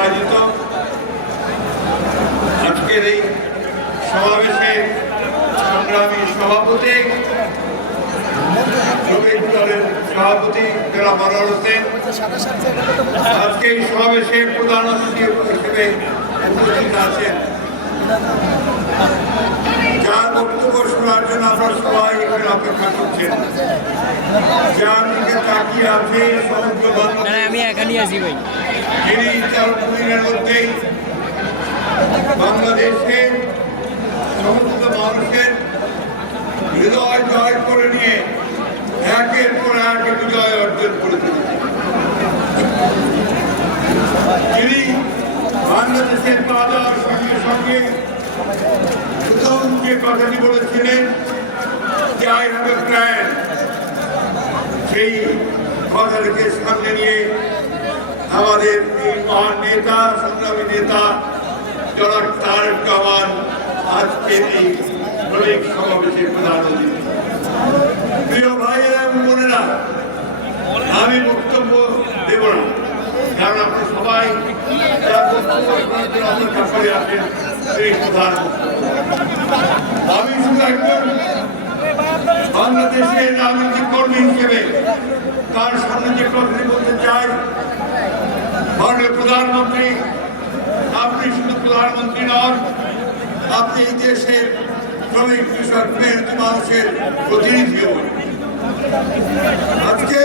আয়োজিত আজকের এই সমাবেশে সংগ্রামী সভাপতি শ্রমিক দলের সভাপতি জেলা মনোহর হোসেন, আজকে এই সমাবেশে প্রধান অতিথি হিসেবে উপস্থিত আছেন, যার বক্তব্য শোনার জন্য আপনারা সবাই এখানে অপেক্ষা করছেন, যার দিকে তাকিয়ে আছে সমগ্র বাংলাদেশ। যিনি 4 দিনের মধ্যেই বাংলাদেশের সমস্ত মানুষের হৃদয় জয় করে নিয়ে একের পর এক বিজয় অর্জন করে তুলেছেন। তিনি বাংলাদেশের পা দেওয়ার সঙ্গে সঙ্গে প্রথম যে কথাটি বলেছিলেন যে আই হ্যাভ এ প্ল্যান, সেই কথাটিকে সামনে নিয়ে আমাদের এই মহান নেতা, সংগ্রামী নেতা জনাব তারেক রহমান আজকের এই শ্রমিক সমাবেশের প্রধান অতিথি। প্রিয় ভাইয়েরা এবং বোনেরা, আমি বক্তব্য দেব না, কারণ আপনি সবাই অপেক্ষা করে আছেন এই প্রধান। আমি শুধু একজন বাংলাদেশের রাজনৈতিক কর্মী হিসেবে তার সামনে যে কথাটি বলতে চাই, মাননীয় প্রধানমন্ত্রী, আপনি শুধু প্রধানমন্ত্রী নন, আপনি এই দেশের শ্রমিক কৃষক মেহনতি মানুষের প্রতিনিধিও। আজকে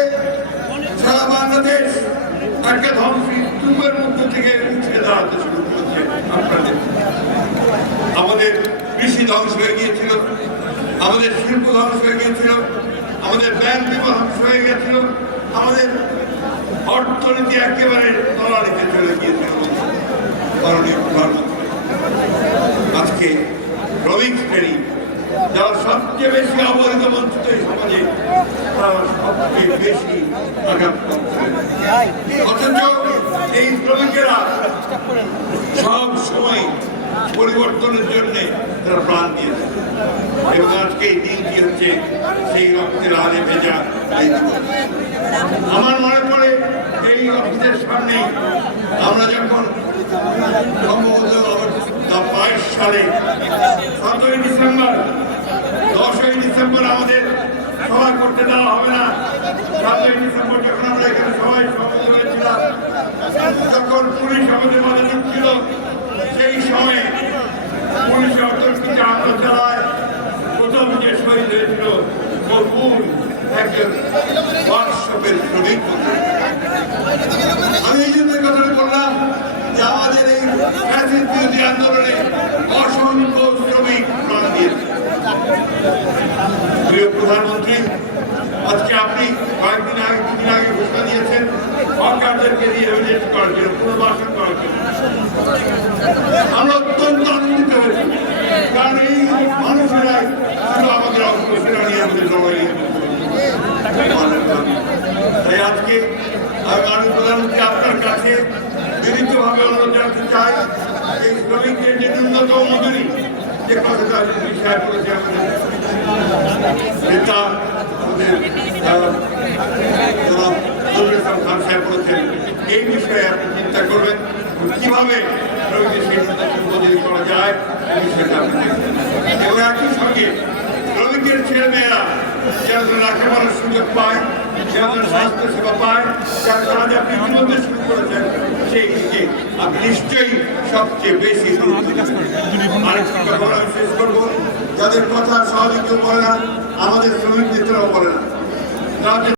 সারা বাংলাদেশ একটা ধ্বংসস্তূপের মধ্যে থেকে উঠে দাঁড়াতে শুরু করেছে। আপনাদের আমাদের কৃষি ধ্বংস হয়ে গিয়েছিল, আমাদের শিল্প ধ্বংস হয়ে গিয়েছিল, আমাদের ব্যাংক বিমা ধ্বংস হয়ে গিয়েছিল, আমাদের অর্থনীতি একেবারে তলানিতে চলে গিয়েছিল। মাননীয় প্রধানমন্ত্রী, আজকে শ্রমিক শ্রেণী যারা সবচেয়ে বেশি অবহেলিত বঞ্চিত এই সমাজে, তারা সবচেয়ে বেশি আঘাত করছে। অথচ এই শ্রমিকেরা সব সময় পরিবর্তনের জন্য তারা প্রাণ দিয়েছে, এবং আজকে এই দিনটি হচ্ছে সেই রক্তের আলে ভেজা। আমার মনে পড়ে এই অফিসের সামনে আমরা যখন সম্ভবত 22 সালে 7ই ডিসেম্বর 10ই ডিসেম্বর আমাদের সভা করতে দেওয়া হবে না, 7ই ডিসেম্বর যখন আমরা এখানে সবাই সমবেত হয়েছিলাম, তখন পুলিশ আমাদের মাঝে ঢুকছিল। সেই সময়ে পুলিশে অতর্কিতে হামলা চালায় প্রথম যে শহীদ হয়েছিল মরহুম একজন ওয়ার্কশপের শ্রমিক। আমি এই জন্য কথাটা বললাম যে আমাদের এই ফ্যাসিস্ট বিরোধী আন্দোলনে অসংখ্য শ্রমিক প্রাণ দিয়েছে। প্রিয় প্রধানমন্ত্রী, আজকে আপনি কয়েকদিন আগে, দুদিন আগে ঘোষণা দিয়েছেন সরকারদেরকে দিয়ে রিলিজ করার জন্য, পুনর্বাসন করার জন্য। আমরা অত্যন্ত আনন্দিত হয়েছি, কারণ এই মানুষেরাই শুধু আমাদের অগ্রসেরা নিয়ে আমাদের লড়াই। তাই আজকে আমি প্রধানমন্ত্রী আপনার কাছে বিনীতভাবে অনুরোধ জানাতে চাই, এই শ্রমিকদের যে ন্যূনতম মজুরি যে কথাটা শেয়ার করেছে আমাদের নেতা, আমাদের খান সাহেব বলেছেন, এই বিষয়ে আপনি চিন্তা করবেন কিভাবে শ্রমিকদের সেই মজুরি করা যায়, এই বিষয়টা আপনি দেখবেন। এবং একই সঙ্গে শ্রমিকের ছেলেমেয়েরা যেন লেখাপড়ার সুযোগ পায়, যেন স্বাস্থ্য সেবা পায়, যার কাজ আপনি ইতিমধ্যে শুরু করেছেন, সেই দিকে আপনি নিশ্চয়ই সবচেয়ে বেশি আরেকটি কথা আমি শেষ করবো, যাদের কথা সহজে কেউ বলে না, আমাদের শ্রমিক নেতারাও বলে না।